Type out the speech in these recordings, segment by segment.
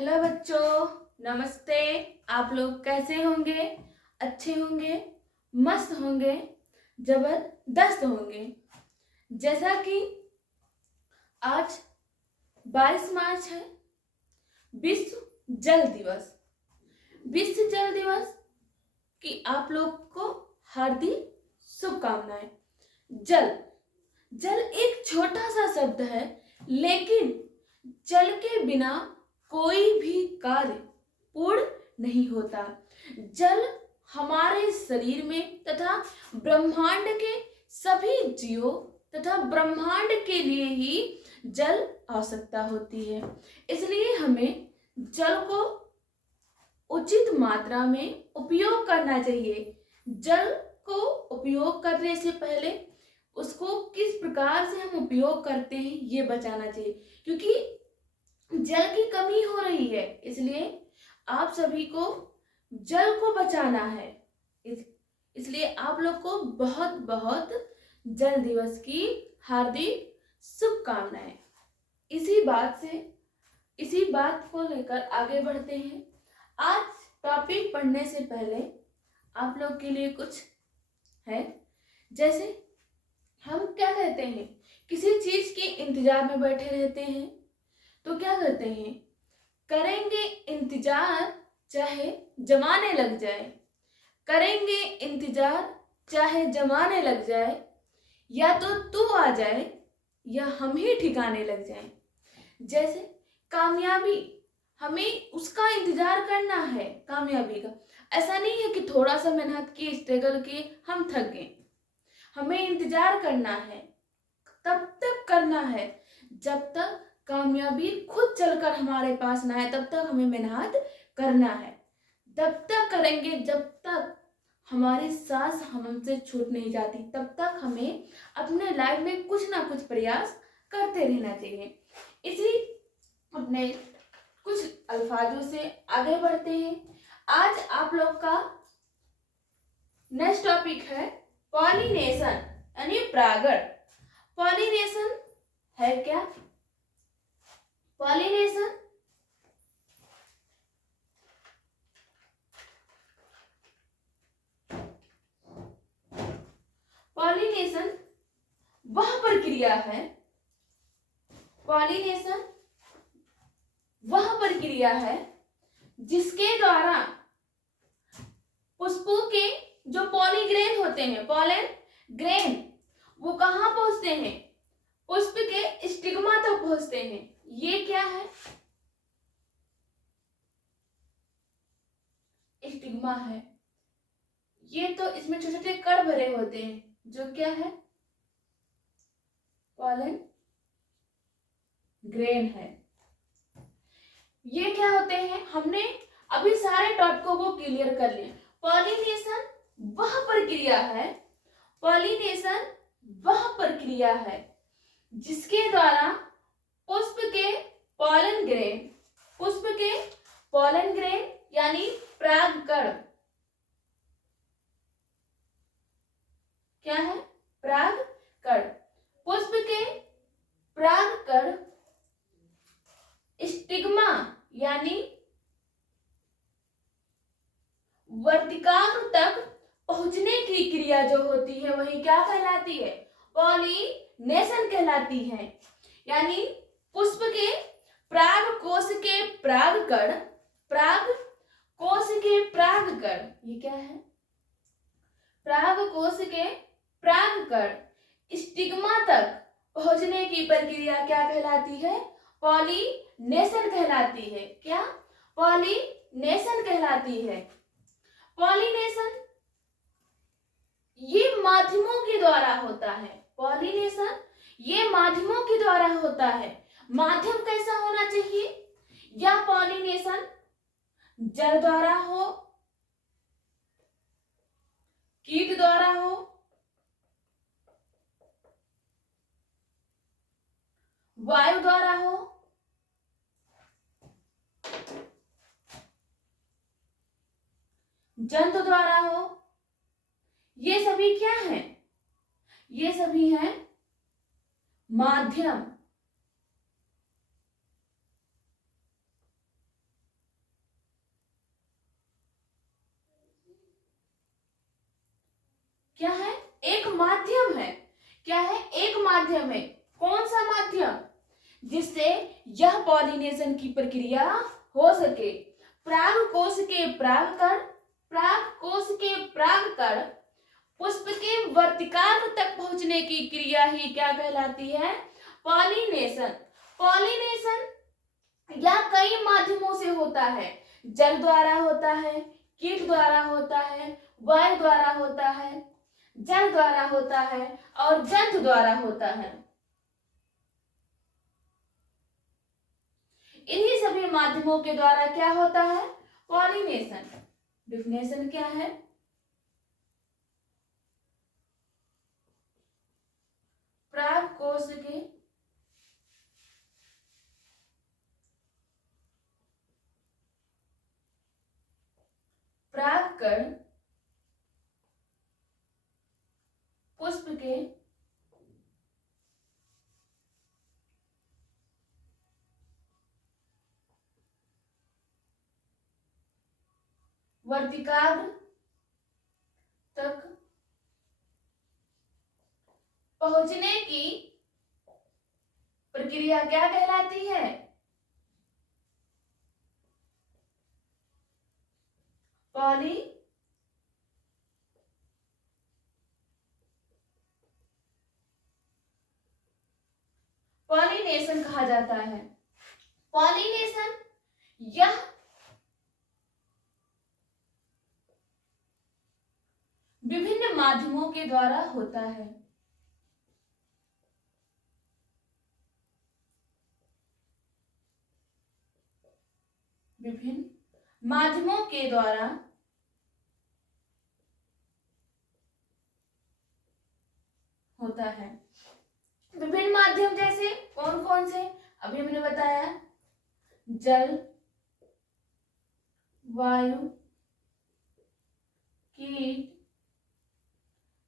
Hello बच्चों, नमस्ते। आप लोग कैसे होंगे? अच्छे होंगे, मस्त होंगे, जबरदस्त होंगे। जैसा कि आज 22 मार्च है, विश्व जल दिवस। विश्व जल दिवस की आप लोग को हार्दिक शुभकामनाएं। जल जल एक छोटा सा शब्द है, लेकिन जल के बिना कोई भी कार्य पूर्ण नहीं होता। जल हमारे शरीर में तथा ब्रह्मांड के सभी जीवों तथा ब्रह्मांड के लिए ही जल आवश्यकता होती है। इसलिए हमें जल को उचित मात्रा में उपयोग करना चाहिए। जल को उपयोग करने से पहले उसको किस प्रकार से हम उपयोग करते हैं ये बचाना चाहिए, क्योंकि जल की कमी हो रही है। इसलिए आप सभी को जल को बचाना है। इसलिए आप लोग को बहुत बहुत जल दिवस की हार्दिक शुभकामनाएं। इसी बात को लेकर आगे बढ़ते हैं। आज टॉपिक पढ़ने से पहले आप लोग के लिए कुछ है। जैसे हम क्या कहते हैं, किसी चीज के इंतजार में बैठे रहते हैं तो क्या करते हैं, करेंगे इंतजार चाहे जमाने लग जाए। करेंगे इंतजार चाहे जमाने लग जाए, या तो तू आ जाए या हम ही ठिकाने लग जाए। जैसे कामयाबी, हमें उसका इंतजार करना है, कामयाबी का। ऐसा नहीं है कि थोड़ा सा मेहनत किए, स्ट्रगल किए, हम थक गए। हमें इंतजार करना है, तब तक करना है जब तक कामयाबी खुद चलकर हमारे पास ना आए। तब तक हमें मेहनत करना है। तब तक करेंगे जब तक हमारी सांस हमसे छूट नहीं जाती। तब तक हमें अपने लाइफ में कुछ ना कुछ प्रयास करते रहना चाहिए। इसी अपने कुछ अल्फाजों से आगे बढ़ते हैं। आज आप लोग का नेक्स्ट टॉपिक है पॉलिनेशन यानी परागण। पॉलिनेशन है क्या? पॉलिनेशन पॉलिनेशन वह प्रक्रिया है, पॉलिनेशन वह प्रक्रिया है जिसके द्वारा पुष्पों के जो पॉलीग्रेन होते हैं, पॉलन ग्रेन, वो कहाँ पहुंचते हैं? पुष्प के स्टिग्मा तक पहुंचते हैं। ये क्या है? स्टिग्मा है। ये तो इसमें छोटे छोटे कण भरे होते हैं, जो क्या है? पॉलन ग्रेन है। ये क्या होते हैं? हमने अभी सारे टॉपिकों को क्लियर कर लिया। पॉलिनेशन वह प्रक्रिया है, पॉलिनेशन वह प्रक्रिया है जिसके द्वारा पुष्प के पॉलन ग्रेन यानी परागकण, क्या है? परागकण। पुष्प के परागकण स्टिग्मा यानी वर्तिकाग्र तक पहुंचने की क्रिया जो होती है वही क्या कहलाती है? पॉलिनेशन कहलाती है। यानी पुष्प के पराग कोश के परागकण, ये क्या है? पराग कोश के परागकण स्टिग्मा तक पहुंचने की प्रक्रिया क्या कहलाती है? पॉलिनेशन कहलाती है। क्या? पॉलिनेशन कहलाती है। पॉलिनेशन ये माध्यमों के द्वारा होता है। पॉलिनेशन ये माध्यमों के द्वारा होता है। माध्यम कैसा होना चाहिए? या पॉलिनेशन जल द्वारा हो, कीट द्वारा हो, वायु द्वारा हो, जंतु द्वारा हो। ये सभी क्या है? ये सभी हैं माध्यम। जिससे यह पॉलिनेशन की प्रक्रिया हो सके। परागकोश के परागकण पुष्प के वर्तिकाग्र तक पहुंचने की क्रिया ही क्या कहलाती है? पॉलिनेशन। पॉलिनेशन यह कई माध्यमों से होता है। जल द्वारा होता है, कीट द्वारा होता है, वायु द्वारा होता है, जल द्वारा होता है और जंतु द्वारा होता है। इन्हीं सभी माध्यमों के द्वारा क्या होता है? पॉलिनेशन। डिफिनेशन क्या है? परागकोश के परागकण पुष्प के वर्तिकाग्र तक पहुंचने की प्रक्रिया क्या कहलाती है? पॉलिनेशन कहा जाता है। पॉलिनेशन यह विभिन्न माध्यमों के द्वारा होता है। विभिन्न माध्यमों के द्वारा होता है। विभिन्न माध्यम जैसे कौन कौन से? अभी हमने बताया, जल, वायु, कीट,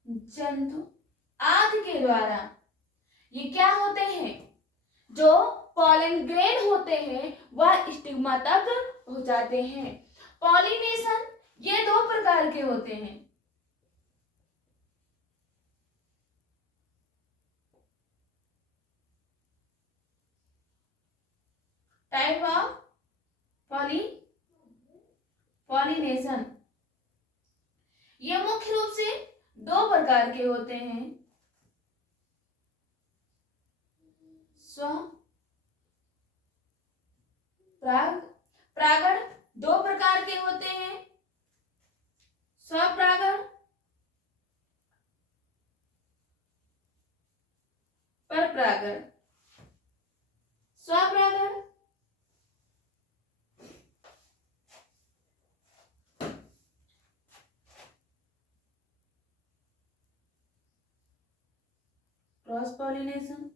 जंतु आदि के द्वारा ये क्या होते हैं? जो पॉलन ग्रेन होते हैं वह स्टिग्मा तक पहुंचाते हैं। पॉलिनेशन ये दो प्रकार के होते हैं। टाइप ऑफ पॉलिनेशन ये मुख्य रूप से दो प्रकार के होते हैं। परागण दो प्रकार के होते हैं, स्वपरागण, परपरागण। स्वपरागण क्रॉस पॉलिनेशन।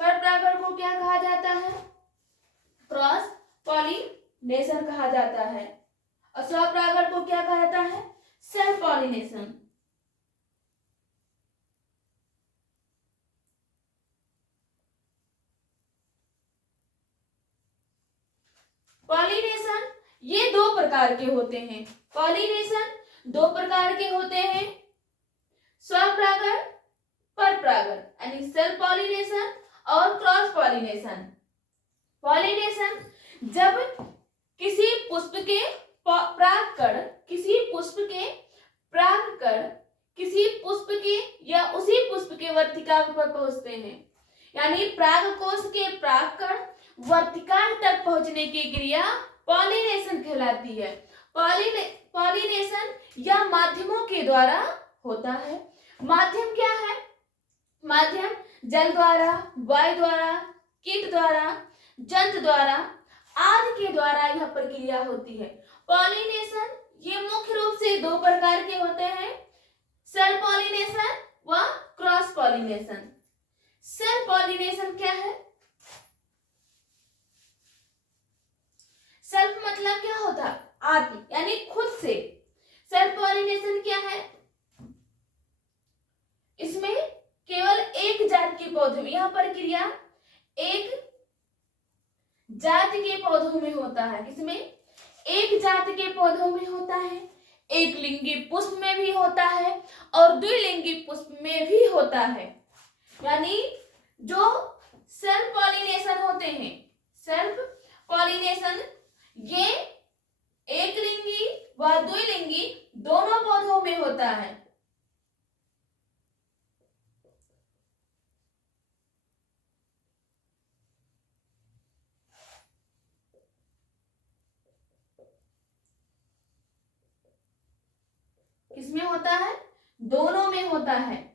परपरागण को क्या कहा जाता है? क्रॉस पॉलिनेशन कहा जाता है। और स्वपरागण को क्या कहा जाता है? Self pollination. पॉलिनेशन ये दो प्रकार के होते हैं। पॉलिनेशन दो प्रकार के होते हैं, स्वपरागण, परपरागण, यानी सेल्फ पॉलिनेशन और क्रॉस पॉलिनेशन। पॉलिनेशन जब किसी पुष्प के परागकण किसी पुष्प के या उसी पुष्प के वर्तिकाग्र पर पहुंचते हैं, यानी परागकोश के परागकण वर्तिकाग्र तक पहुंचने की क्रिया पॉलिनेशन कहलाती है। पॉलिनेशन यह माध्यमों के द्वारा होता है। माध्यम क्या है? माध्यम जल द्वारा, वायु द्वारा, कीट द्वारा, जंतु द्वारा आदि के द्वारा यह प्रक्रिया होती है। पॉलिनेशन ये मुख्य रूप से दो प्रकार के होते हैं, सेल्फ पॉलिनेशन व क्रॉस पॉलिनेशन। सेल्फ पॉलिनेशन क्या है? सेल्फ मतलब क्या होता है? आत्म, यानी खुद से। सेल्फ पॉलिनेशन क्या है? इसमें केवल एक जात के पौधे में यह प्रक्रिया एक जात के पौधों में होता है। किसमें? एक जात के पौधों में होता है। एक लिंगी पुष्प में भी होता है और द्विलिंगी पुष्प में भी होता है। यानी जो सेल्फ पॉलिनेशन होते हैं, सेल्फ पॉलिनेशन, ये एक लिंगी व द्विलिंगी दोनों पौधों में होता है। किसमें होता है? दोनों में होता है।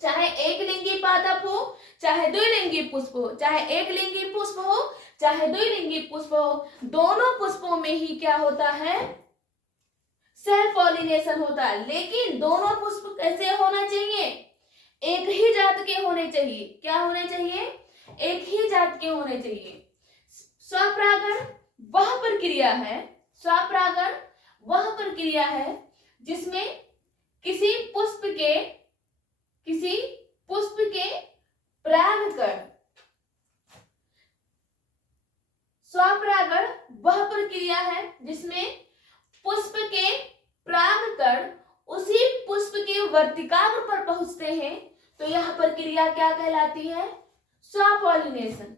चाहे एक लिंगी पादप हो, चाहे द्विलिंगी पुष्प हो, चाहे एक लिंगी पुष्प हो, चाहे द्विलिंगी पुष्प हो, दोनों पुष्पों में ही क्या होता है? सेल्फ पॉलिनेशन होता है। लेकिन दोनों पुष्प कैसे होना चाहिए? एक ही जात के होने चाहिए। क्या होने चाहिए? एक ही जात के होने चाहिए। स्वपरागण वह प्रक्रिया है, स्वपरागण वह प्रक्रिया है जिसमें किसी पुष्प के परागकण, स्वपरागण वह प्रक्रिया है जिसमें पुष्प के परागकण उसी पुष्प के वर्तिकाग्र पर पहुंचते हैं, तो यह प्रक्रिया क्या कहलाती है? स्वपॉलिनेशन,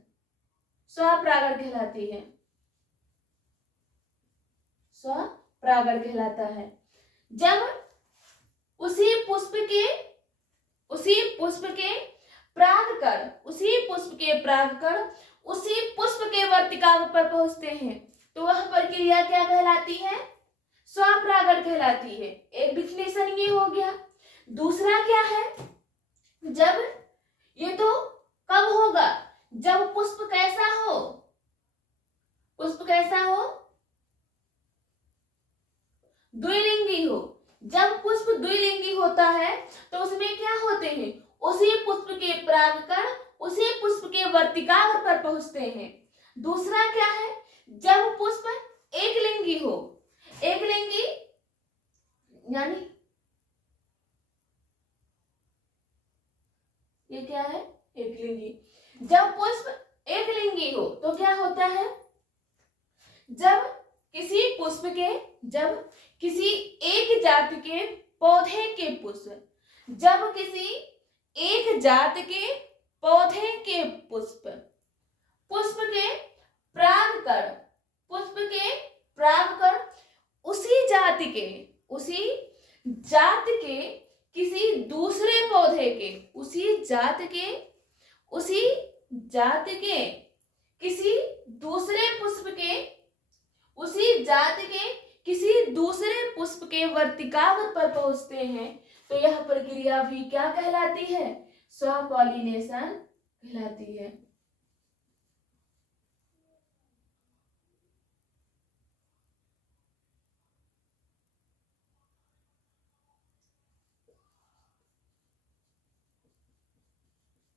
स्वपरागण कहलाती है, स्वपरागण कहलाता है। जब उसी पुष्प के परागकण उसी पुष्प के वर्तिकाग्र पर पहुंचते हैं, तो वह प्रक्रिया क्या कहलाती है? स्वपरागण कहलाती है। एक डिफिनेशन ये हो गया। दूसरा क्या है? जब, ये तो कब होगा? जब पुष्प कैसा हो? पुष्प कैसा हो? द्विलिंगी हो। जब पुष्प द्विलिंगी होता है तो उसमें क्या होते हैं? उसी पुष्प के परागकण उसी पुष्प के वर्तिकाग्र पर पहुंचते हैं। दूसरा क्या है? जब पुष्प एक लिंगी हो। एक लिंगी यानी ये क्या है? एक लिंगी। जब पुष्प एक लिंगी हो तो क्या होता है? जब किसी एक जात के पौधे के पुष्प, जब किसी एक जात के पौधे के पुष्प के परागकण उसी जात के किसी दूसरे पौधे के, उसी जात के किसी दूसरे पुष्प के, उसी जात के किसी दूसरे पुष्प के वर्तिकाग्र पर पहुंचते हैं, तो यह प्रक्रिया भी क्या कहलाती है? स्वपॉलिनेशन कहलाती है।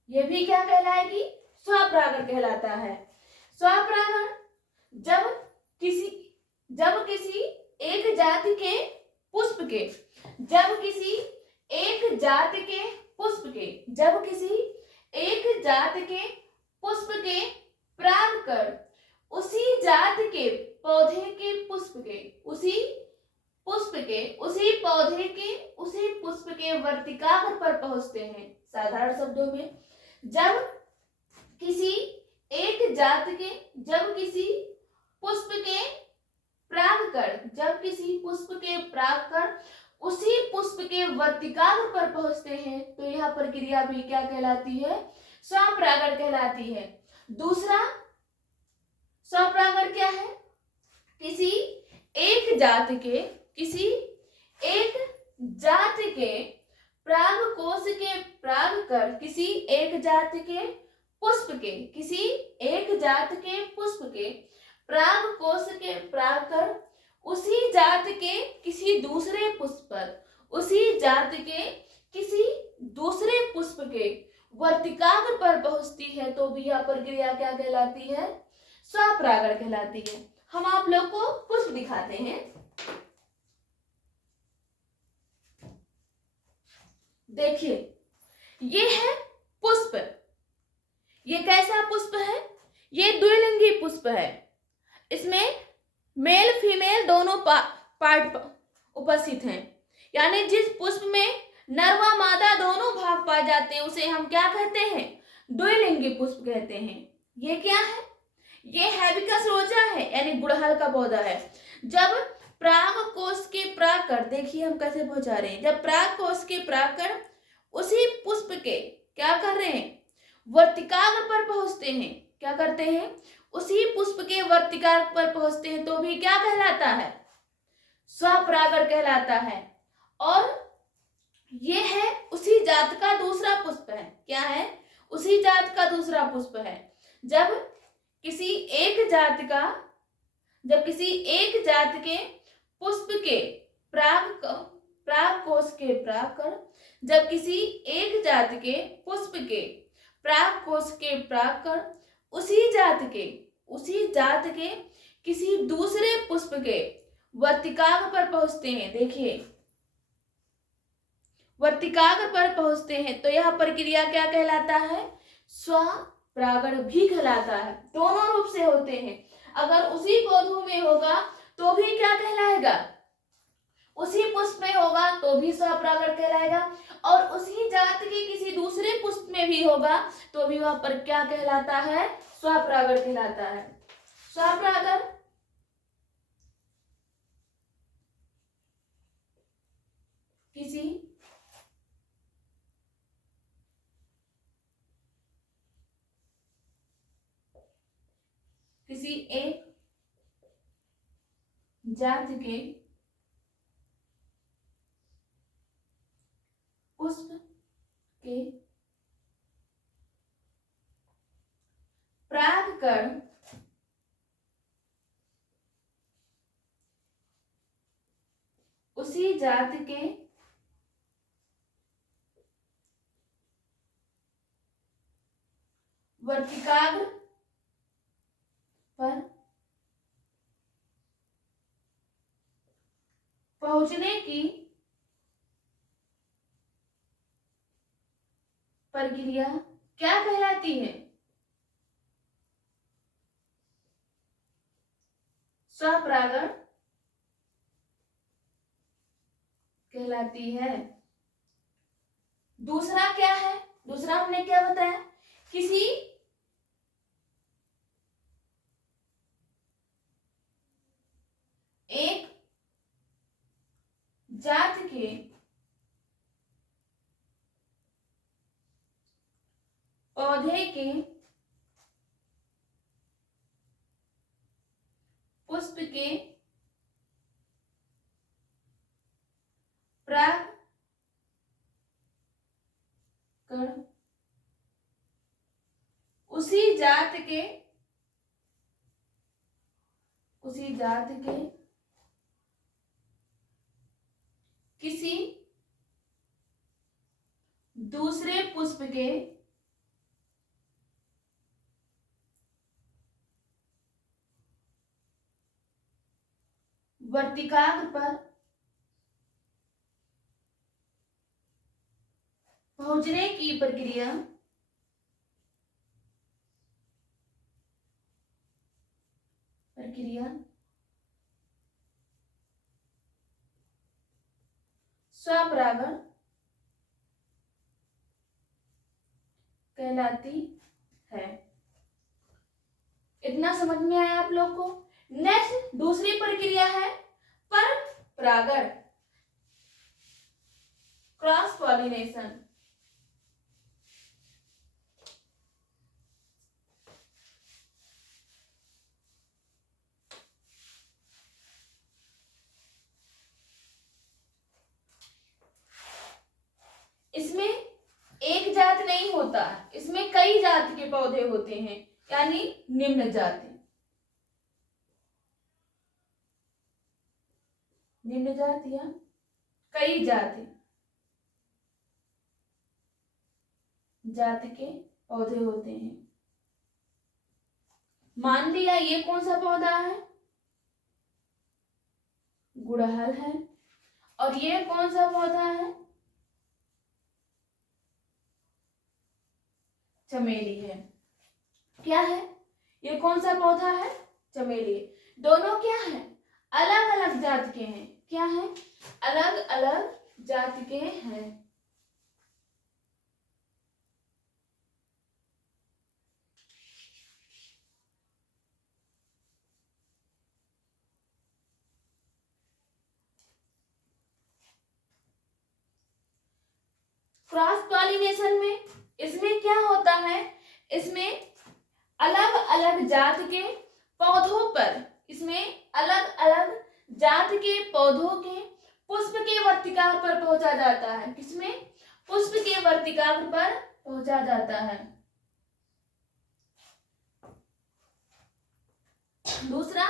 ये भी क्या कहलाएगी? स्वपरागण कहलाता है। स्वपरागण जब किसी एक जात के पुष्प के, जब किसी एक जात के पुष्प के परागकण उसी जात के पौधे के पुष्प के, उसी पौधे के उसी पुष्प के वर्तिकाग्र पर पहुंचते हैं। साधारण शब्दों में, जब किसी पुष्प के परागकण उसी पुष्प के वर्तिकाग्र पर पहुंचते हैं, तो यह प्रक्रिया भी क्या कहलाती है? स्वपरागण कहलाती है। दूसरा स्वपरागण क्या है? किसी एक जात के परागकोश के परागकण किसी एक जात के पुष्प के परागकोश के परागकण उसी जात के किसी दूसरे पुष्प पर, उसी जात के किसी दूसरे पुष्प के वर्तिकाग्र पर पहुंचती है, तो भी यह प्रक्रिया क्या कहलाती है? स्वपरागण कहलाती है। हम आप लोग को पुष्प दिखाते हैं। देखिए, ये है पुष्प। ये कैसा पुष्प है? ये द्विलिंगी पुष्प है। इसमें मेल फीमेल दोनों पार्ट उपस्थित हैं। यानी जिस पुष्प में नर पाए जाते हैं उसे हम क्या कहते हैं? द्विलिंगी पुष्प कहते हैं। ये क्या है? ये हैबिस्कस रोजा है, यानी गुड़हल का पौधा है। जब पराग कोश के परागकण, देखिए हम कैसे पहुंचा रहे हैं, जब पराग कोश के परागकण उसी पुष्प के क्या कर रहे हैं? वर्तिकाग्र पर पहुंचते हैं। क्या करते हैं? उसी पुष्प के वर्तिकाग्र पर पहुंचते हैं तो भी क्या कहलाता है? स्वपरागण कहलाता है। और ये है उसी जात का दूसरा पुष्प है। क्या है? उसी जात का दूसरा पुष्प है। जब किसी एक जात के पुष्प के पराग कोश के परागकण, जब किसी एक जात के पुष्प के पराग कोश के परागकण उसी जात के किसी दूसरे पुष्प के वर्तिकाग्र पर पहुंचते हैं। देखिए, वर्तिकाग्र पर पहुंचते हैं तो यह प्रक्रिया क्या कहलाता है? स्वपरागण भी कहलाता है। दोनों रूप से होते हैं। अगर उसी पौधों में होगा तो भी क्या कहलाएगा? उसी पुष्प में होगा तो भी स्वपरागण कहलाएगा, और उसी जात के किसी दूसरे पुष्प में भी होगा तो भी वह पर क्या कहलाता है? स्वपरागण कहलाता है। स्वपरागण किसी एक जात के पुष्प के परागकण उसी जात के वर्तिकाग्र पर पहुंचने की प्रक्रिया क्या कहलाती है? स्वपरागण कहलाती है। दूसरा क्या है? दूसरा हमने क्या बताया? किसी एक जात के पौधे के पुष्प के परागकण उसी जात के किसी दूसरे पुष्प के वर्तिकाग्र पर पहुंचने की प्रक्रिया स्वपरागण कहलाती है। इतना समझ में आया आप लोग को? नेक्स्ट दूसरी प्रक्रिया है पर परागण, क्रॉस पॉलिनेशन। इसमें एक जात नहीं होता, इसमें कई जात के पौधे होते हैं, यानी निम्न जाति या कई जाति के पौधे होते हैं। मान लिया ये कौन सा पौधा है? गुड़हल है। और ये कौन सा पौधा है? चमेली है। क्या है? ये कौन सा पौधा है? चमेली। दोनों क्या है? अलग अलग जात के हैं। क्या है? अलग अलग जात के हैं। क्रॉस पॉलिनेशन में इसमें क्या होता है, इसमें अलग अलग जात के पौधों पर, इसमें अलग अलग जात के पौधों के पुष्प के वर्तिकाग्र पर पहुंचा जाता है। किसमें? पुष्प के वर्तिकाग्र पर पहुंचा जाता है। दूसरा,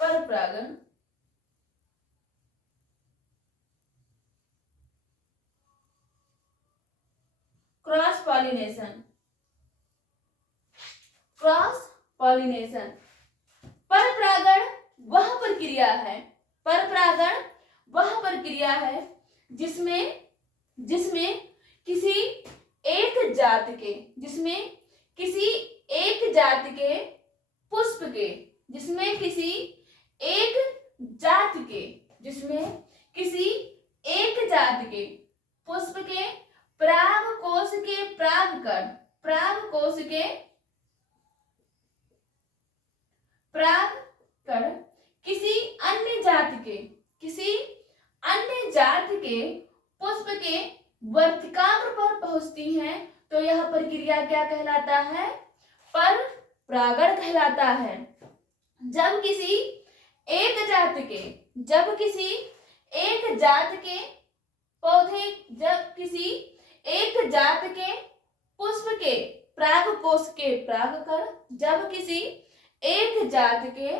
परपरागण। Cross pollination. क्रॉस पॉलिनेशन परपरागण वह प्रक्रिया है, परपरागण वह प्रक्रिया है जिसमें किसी एक जात के, जिसमें किसी एक जात के पुष्प के, जिसमें किसी एक जात के, जिसमें किसी एक जात के पुष्प के परागकोश के परागकण, परागकोश के परागकण किसी अन्य जात के, किसी अन्य जात के पुष्प के वर्तिकाग्र पर पहुंचती हैं तो यह प्रक्रिया क्या कहलाता है? परपरागण कहलाता है। जब किसी एक जात के, जब किसी एक जात के पौधे, जब किसी एक जात के पुष्प के परागकोश के परागकण, जब किसी एक जात के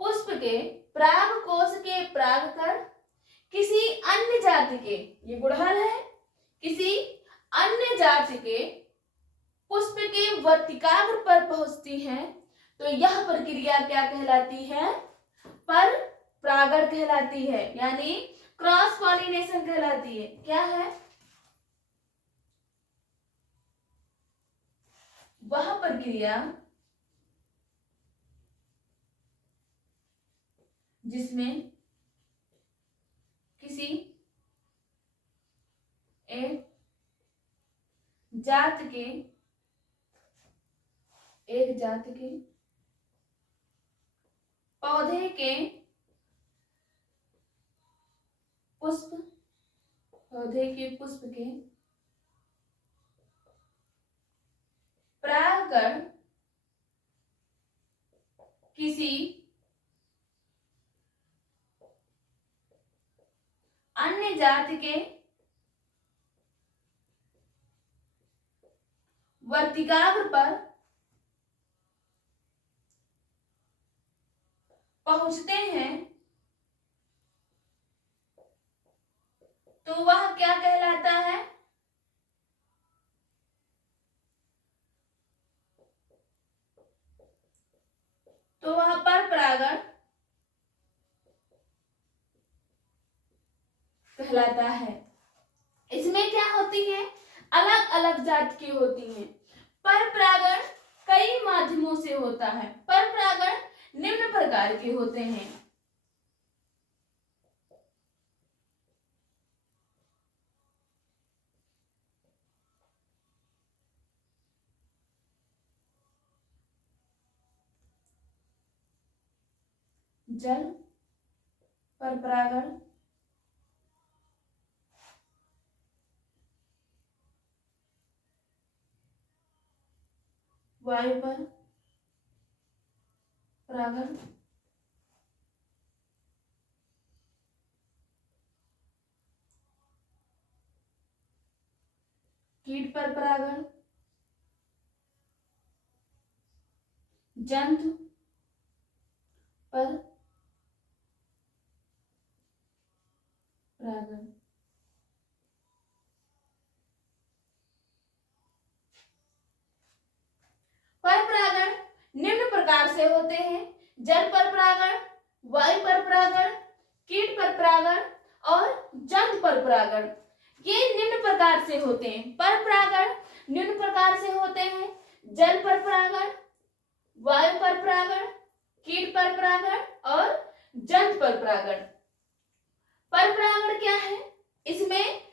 पुष्प के परागकोश के परागकण किसी अन्य जाति के, ये गुड़हल है, किसी अन्य जाति के पुष्प के वर्तिकाग्र पर पहुंचती हैं तो यह प्रक्रिया क्या कहलाती है? परपरागण कहलाती है, यानी क्रॉस पॉलिनेशन कहलाती है। क्या है? वह प्रक्रिया जिसमें किसी एक जात के, एक जात के पौधे के पुष्प, पौधे के पुष्प के परागकण किसी अन्य जात के वर्तिकाग्र पर पहुंचते हैं तो वह क्या कहलाता है? तो वह परपरागण कहलाता है। इसमें क्या होती है? अलग अलग जात की होती हैं। परपरागण कई माध्यमों से होता है। परपरागण निम्न प्रकार के होते हैं। जल परपरागण, वायु पर परागण, कीट पर परागण, जंतु पर परागण। परपरागण निम्न प्रकार से होते हैं: जल पर परागण, वायु पर परागण, कीट पर परागण और जंतु पर परागण। ये निम्न प्रकार से होते हैं। परपरागण निम्न प्रकार से होते हैं: जल पर परागण, वायु पर परागण, कीट पर परागण और जंतु पर परागण। परपरागण क्या है? इसमें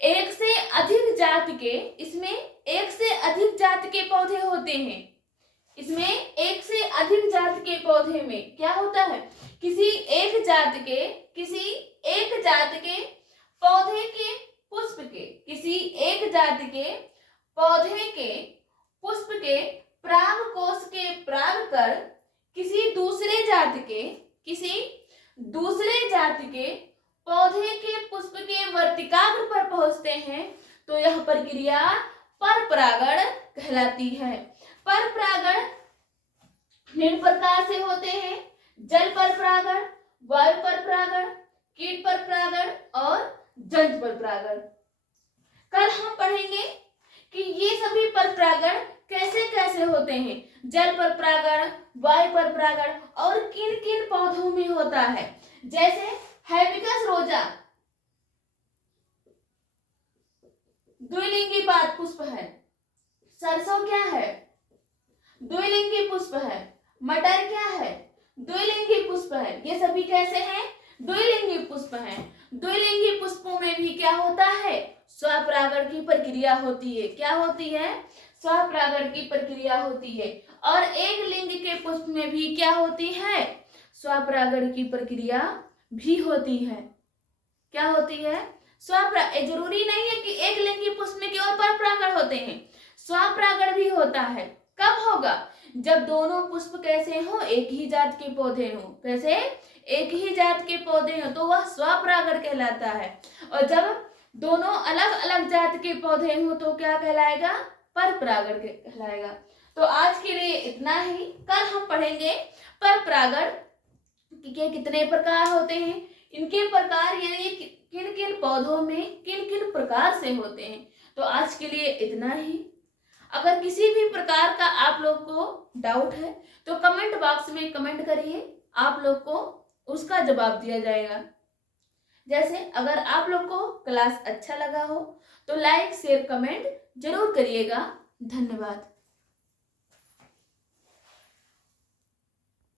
एक से अधिक जात के, इसमें एक से अधिक जात के पौधे होते हैं। इसमें एक से अधिक जात के पौधे में क्या होता है? किसी एक जात के किसी एक जात के पौधे के पुष्प के, किसी एक जात के पौधे के पुष्प के परागकोश के पराग कर किसी दूसरे जात के पौधे के पुष्प के वर्तिकाग्र पर पहुंचते हैं तो यह प्रक्रिया परपरागण कहलाती है। परपरागण निम्न प्रकार से होते हैं: जल पर परागण, वायु पर परागण, कीट पर परागण और जंतु पर परागण। कल हम पढ़ेंगे कि ये सभी पर परागण कैसे कैसे होते हैं, जल पर परागण, वायु पर परागण और किन किन पौधों में होता है। जैसे हाइबिस्कस रोजा द्विलिंगी पाद पुष्प है, सरसों क्या है, द्विलिंगी पुष्प है, मटर क्या है, द्विलिंगी पुष्प है। ये सभी कैसे हैं? द्विलिंगी पुष्प हैं। द्विलिंगी पुष्पों में भी क्या होता है? स्वपरागण की प्रक्रिया होती है। क्या होती है? स्वपरागण की प्रक्रिया होती है। और एक लिंग के पुष्प में भी क्या होती है? स्वपरागण की प्रक्रिया भी होती है। क्या होती है? स्वपरागण। जरूरी नहीं है कि एक लिंगी पुष्प में केवल परपरागण होते हैं, स्वपरागण भी होता है। कब होगा? जब दोनों पुष्प कैसे हो? एक ही जात के पौधे हो। कैसे? एक ही जात के पौधे हो तो वह स्वपरागण कहलाता है। और जब दोनों अलग अलग जात के पौधे हो तो क्या कहलाएगा? परपरागण कहलाएगा। तो आज के लिए इतना ही। कल हम पढ़ेंगे परपरागण के कितने प्रकार होते हैं, इनके प्रकार यानी किन किन पौधों में किन किन प्रकार से होते हैं। तो आज के लिए इतना ही। अगर किसी भी प्रकार का आप लोग को डाउट है तो कमेंट बॉक्स में कमेंट करिए, आप लोग को उसका जवाब दिया जाएगा। जैसे अगर आप लोग को क्लास अच्छा लगा हो तो लाइक शेयर कमेंट जरूर करिएगा। धन्यवाद।